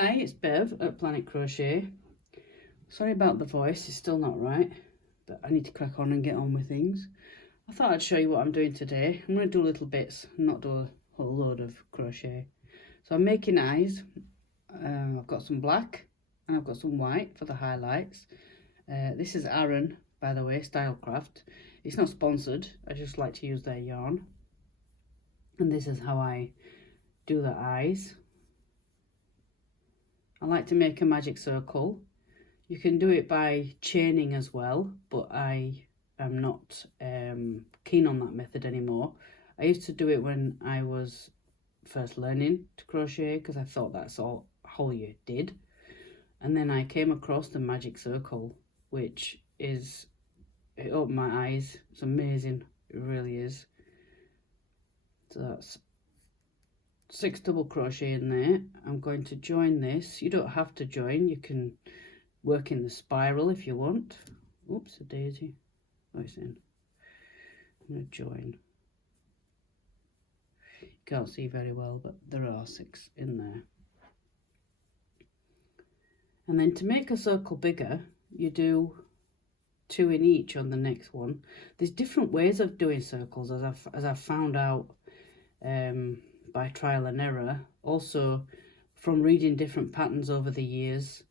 Hi, it's Bev at Planetcrochet. Sorry about the voice, it's still not right, but I need to crack on and get on with things. I thought I'd show you what I'm doing today. I'm going to do little bits, not do a whole load of crochet. So I'm making eyes. I've got some black and I've got some white for the highlights. This is Aaron, by the way, Stylecraft. It's not sponsored, I just like to use their yarn. And this is how I do the eyes. I like to make a magic circle. You can do it by chaining as well, but I am not keen on that method anymore. I used to do it when I was first learning to crochet because I thought that's all you did. And then I came across the magic circle, which is, it opened my eyes. It's amazing, it really is. So that's 6 double crochet in there. I'm going to join this. You don't have to join, you can work in the spiral if you want. Oops, a daisy. Oh, it's in. I'm going to join. You can't see very well, but there are 6 in there. And then to make a circle bigger, you do 2 in each on the next one. There's different ways of doing circles, as I've found out by trial and error. Also from reading different patterns over the years.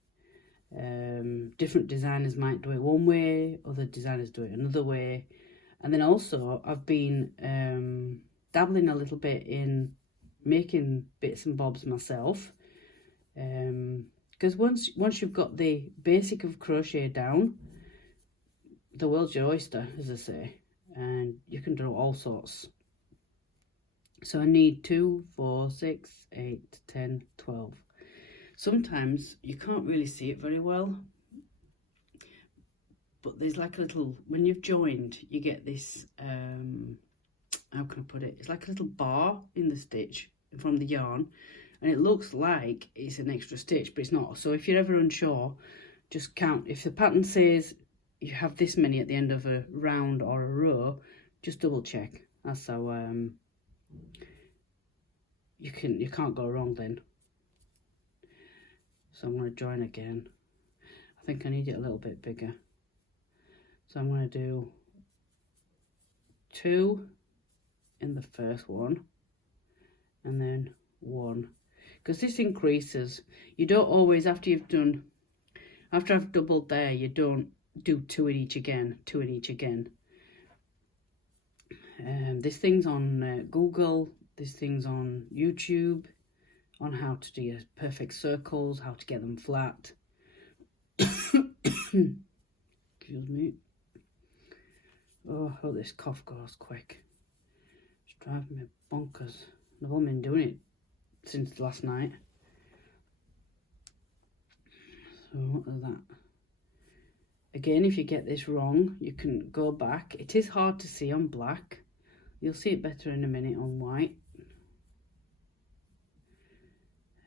Different designers might do it one way, other designers do it another way. And then also I've been dabbling a little bit in making bits and bobs myself, because once you've got the basic of crochet down, the world's your oyster, as I say, and you can do all sorts. So I need 2, 4, 6, 8, 10, 12. Sometimes you can't really see it very well, but there's like a little, when you've joined, you get this, how can I put it? It's like a little bar in the stitch from the yarn, and it looks like it's an extra stitch, but it's not. So if you're ever unsure, just count. If the pattern says you have this many at the end of a round or a row, just double check. That's how you can't go wrong then. So I'm going to join again. I think I need it a little bit bigger. So I'm going to do 2 in the first one and then 1, because this increases. You don't always, after I've doubled there, you don't do 2 in each again, 2 in each again. There's things on Google, there's things on YouTube on how to do your perfect circles, how to get them flat. Excuse me. Oh, I hope this cough goes quick. It's driving me bonkers. I've only been doing it since last night. So what is that? Again, if you get this wrong, you can go back. It is hard to see on black. You'll see it better in a minute on white.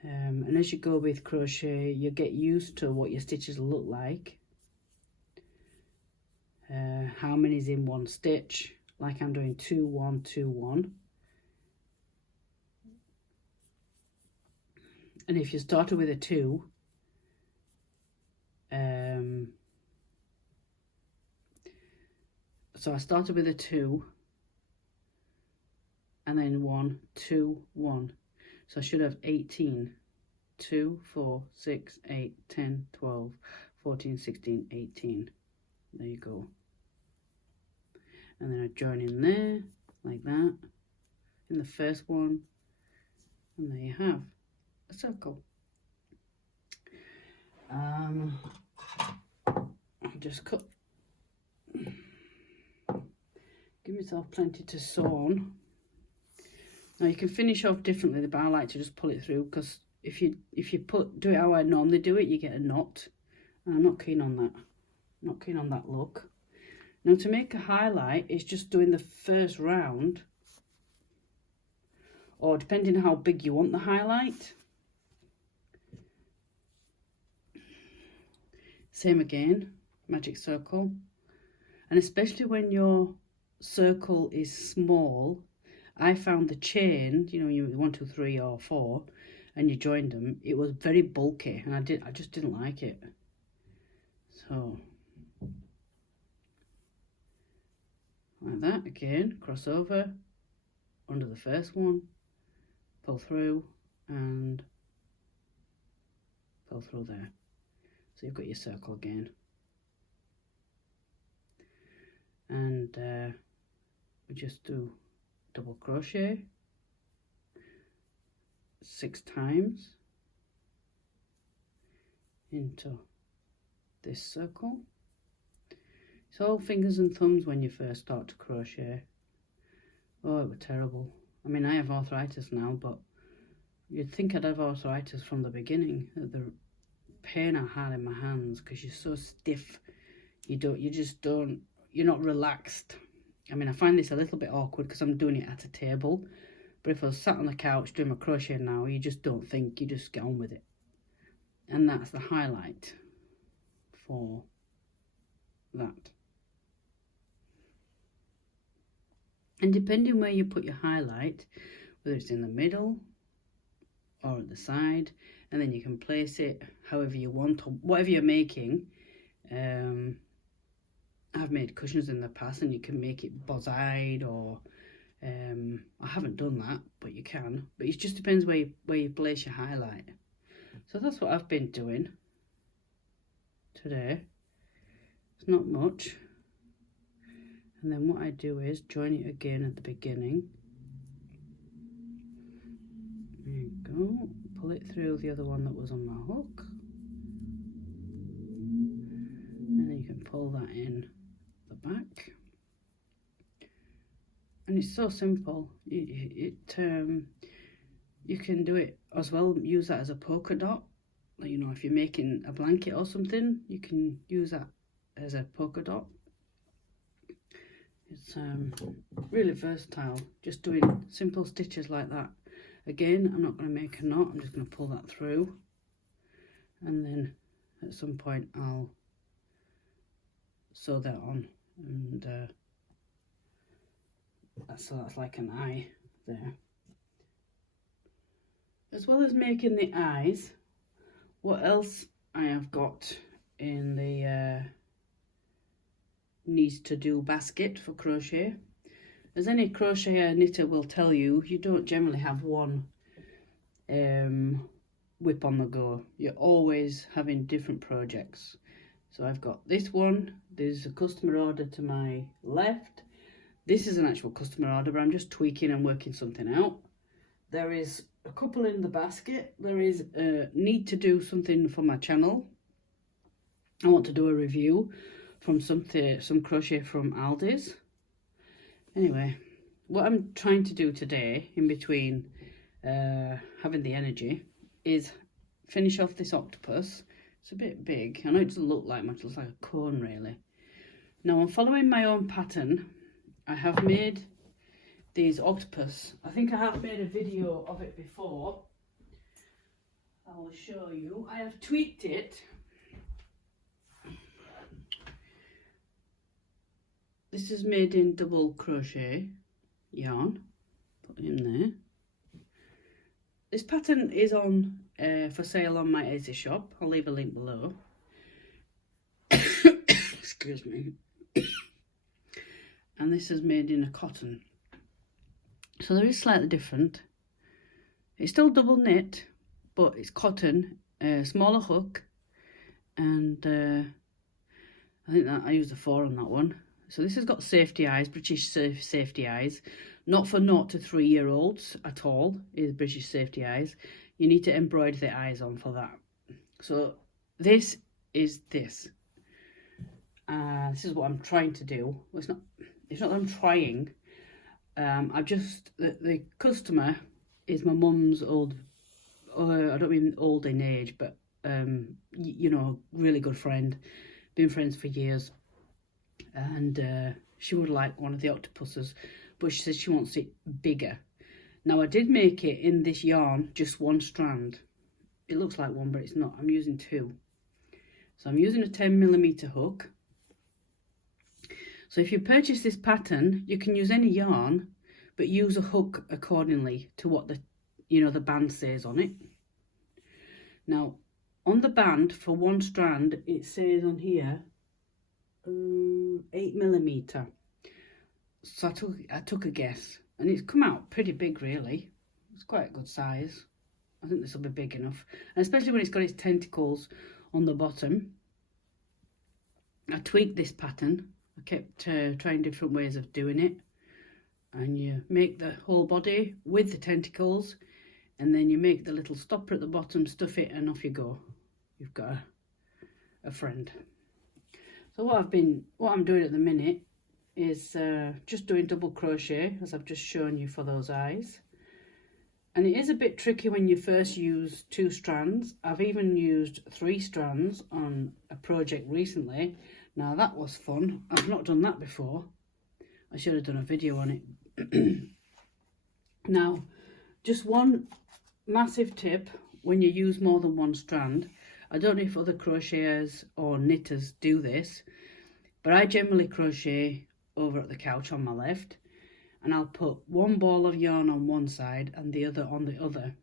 And as you go with crochet, you get used to what your stitches look like. How many's in one stitch, like I'm doing 2, 1, 2, 1. And if you started with a 2, so I started with a 2 and then 1, 2, 1. So I should have 18. 2, 4, 6, 8, 10, 12, 14, 16, 18. There you go. And then I join in there, like that, in the first one. And there you have a circle. I'll just cut. Give myself plenty to sew on. Now you can finish off differently, but I like to just pull it through, because if you do it how I normally do it, you get a knot. And I'm not keen on that. Not keen on that look. Now to make a highlight, it's just doing the first round, or depending on how big you want the highlight. Same again, magic circle. And especially when your circle is small, I found the chain, you know, you 1, 2, 3 or 4, and you joined them, it was very bulky, and I just didn't like it. So like that again, cross over under the first one, pull through and pull through there. So you've got your circle again. And we just do double crochet 6 times into this circle. It's all fingers and thumbs when you first start to crochet. Oh, it was terrible. I mean, I have arthritis now, but you'd think I'd have arthritis from the beginning. The pain I had in my hands, because you're so stiff, you're not relaxed. I mean, I find this a little bit awkward because I'm doing it at a table, but if I was sat on the couch doing my crochet now, you just don't think, you just get on with it. And that's the highlight for that. And depending where you put your highlight, whether it's in the middle or at the side, and then you can place it however you want, or whatever you're making. I've made cushions in the past, and you can make it boss-eyed, or I haven't done that, but you can. But it just depends where you place your highlight. So that's what I've been doing today. It's not much. And then what I do is join it again at the beginning. There you go. Pull it through the other one that was on my hook. And then you can pull that in the back. And it's so simple. You can do it as well, use that as a polka dot. You know, if you're making a blanket or something, you can use that as a polka dot. It's really versatile, just doing simple stitches like that. Again, I'm not going to make a knot, I'm just going to pull that through, and then at some point I'll sew that on, and so that's like an eye there. As well as making the eyes, what else I have got in the needs to do basket for crochet. As any crocheter knitter will tell you, you don't generally have one whip on the go. You're always having different projects. So I've got this one, there's a customer order to my left. This is an actual customer order, but I'm just tweaking and working something out. There is a couple in the basket. There is a need to do something for my channel. I want to do a review from some crochet from Aldi's. Anyway, what I'm trying to do today, in between having the energy, is finish off this octopus. It's a bit big. I know it doesn't look like much, it looks like a cone really. Now I'm following my own pattern. I have made these octopus. I think I have made a video of it before. I will show you. I have tweaked it. This is made in double crochet yarn. Put it in there. This pattern is on for sale on my Etsy shop. I'll leave a link below. Excuse me. And this is made in a cotton. So there is slightly different. It's still double knit, but it's cotton, smaller hook, and I think that I used a 4 on that one. So this has got safety eyes, British safety eyes. Not for 0 to 3 year olds at all, is British safety eyes. You need to embroider the eyes on for that. So this is this. This is what I'm trying to do. Well, it's not that I'm trying. I've just, the customer is my mum's old, I don't mean old in age, but you know, really good friend. Been friends for years. And she would like one of the octopuses, but she says she wants it bigger. Now I did make it in this yarn, just 1 strand. It looks like 1, but it's not. I'm using 2. So I'm using a 10mm hook. So if you purchase this pattern, you can use any yarn, but use a hook accordingly to what the, you know, the band says on it. Now on the band for one strand it says on here 8mm. So I took a guess, and it's come out pretty big really. It's quite a good size. I think this will be big enough, and especially when it's got its tentacles on the bottom. I tweaked this pattern. I kept trying different ways of doing it, and you make the whole body with the tentacles, and then you make the little stopper at the bottom, stuff it, and off you go. You've got a friend. So what I'm doing at the minute is just doing double crochet, as I've just shown you for those eyes. And it is a bit tricky when you first use 2 strands. I've even used 3 strands on a project recently. Now that was fun. I've not done that before. I should have done a video on it. Now, just one massive tip when you use more than 1 strand. I don't know if other crocheters or knitters do this, but I generally crochet over at the couch on my left, and I'll put one ball of yarn on one side and the other on the other,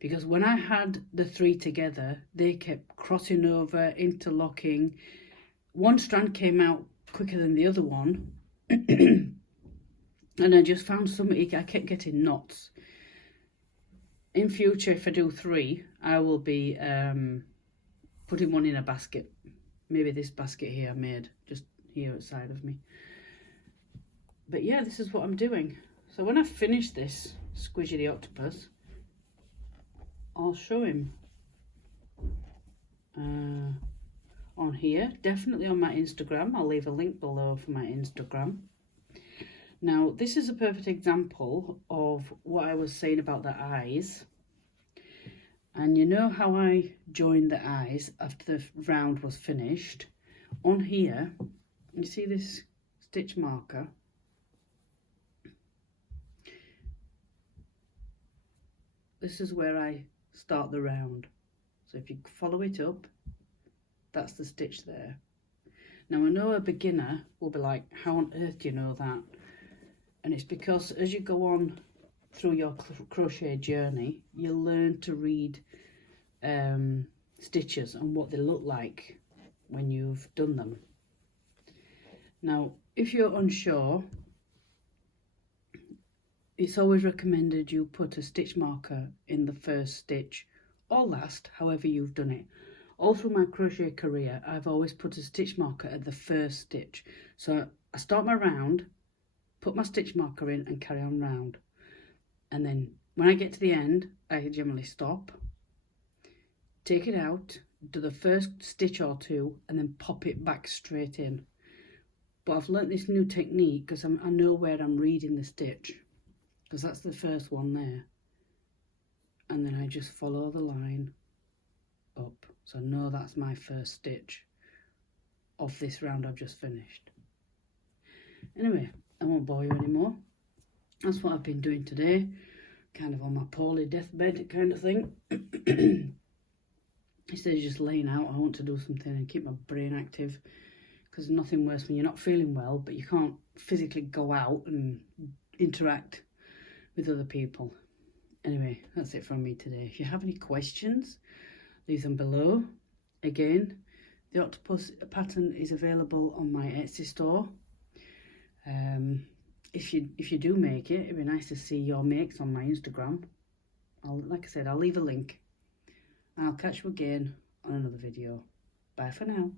because when I had the 3 together, they kept crossing over, interlocking. One strand came out quicker than the other one, and I just found I kept getting knots. In future, if I do 3, I will be putting one in a basket. Maybe this basket here I made just here outside of me. But yeah, this is what I'm doing. So when I finish this Squidgy the Octopus, I'll show him on here, definitely on my Instagram. I'll leave a link below for my Instagram. Now this is a perfect example of what I was saying about the eyes. And you know how I joined the eyes after the round was finished? On here, you see this stitch marker? This is where I start the round. So if you follow it up, that's the stitch there. Now I know a beginner will be like, how on earth do you know that? And it's because as you go on through your crochet journey, you'll learn to read stitches and what they look like when you've done them. Now if you're unsure, it's always recommended you put a stitch marker in the first stitch or last, however you've done it. All through my crochet career, I've always put a stitch marker at the first stitch. So I start my round, put my stitch marker in and carry on round. And then when I get to the end, I generally stop, take it out, do the first stitch or 2 and then pop it back straight in. But I've learnt this new technique because I know where I'm reading the stitch, because that's the first one there. And then I just follow the line up. So I know that's my first stitch of this round I've just finished. Anyway, I won't bore you anymore. That's what I've been doing today. Kind of on my poorly deathbed kind of thing. Instead of just laying out, I want to do something and keep my brain active. Because there's nothing worse when you're not feeling well, but you can't physically go out and interact with other people. Anyway, that's it from me today. If you have any questions, leave them below. Again, the octopus pattern is available on my Etsy store. If you do make it, it'd be nice to see your makes on my Instagram. Like I said, I'll leave a link. And I'll catch you again on another video. Bye for now.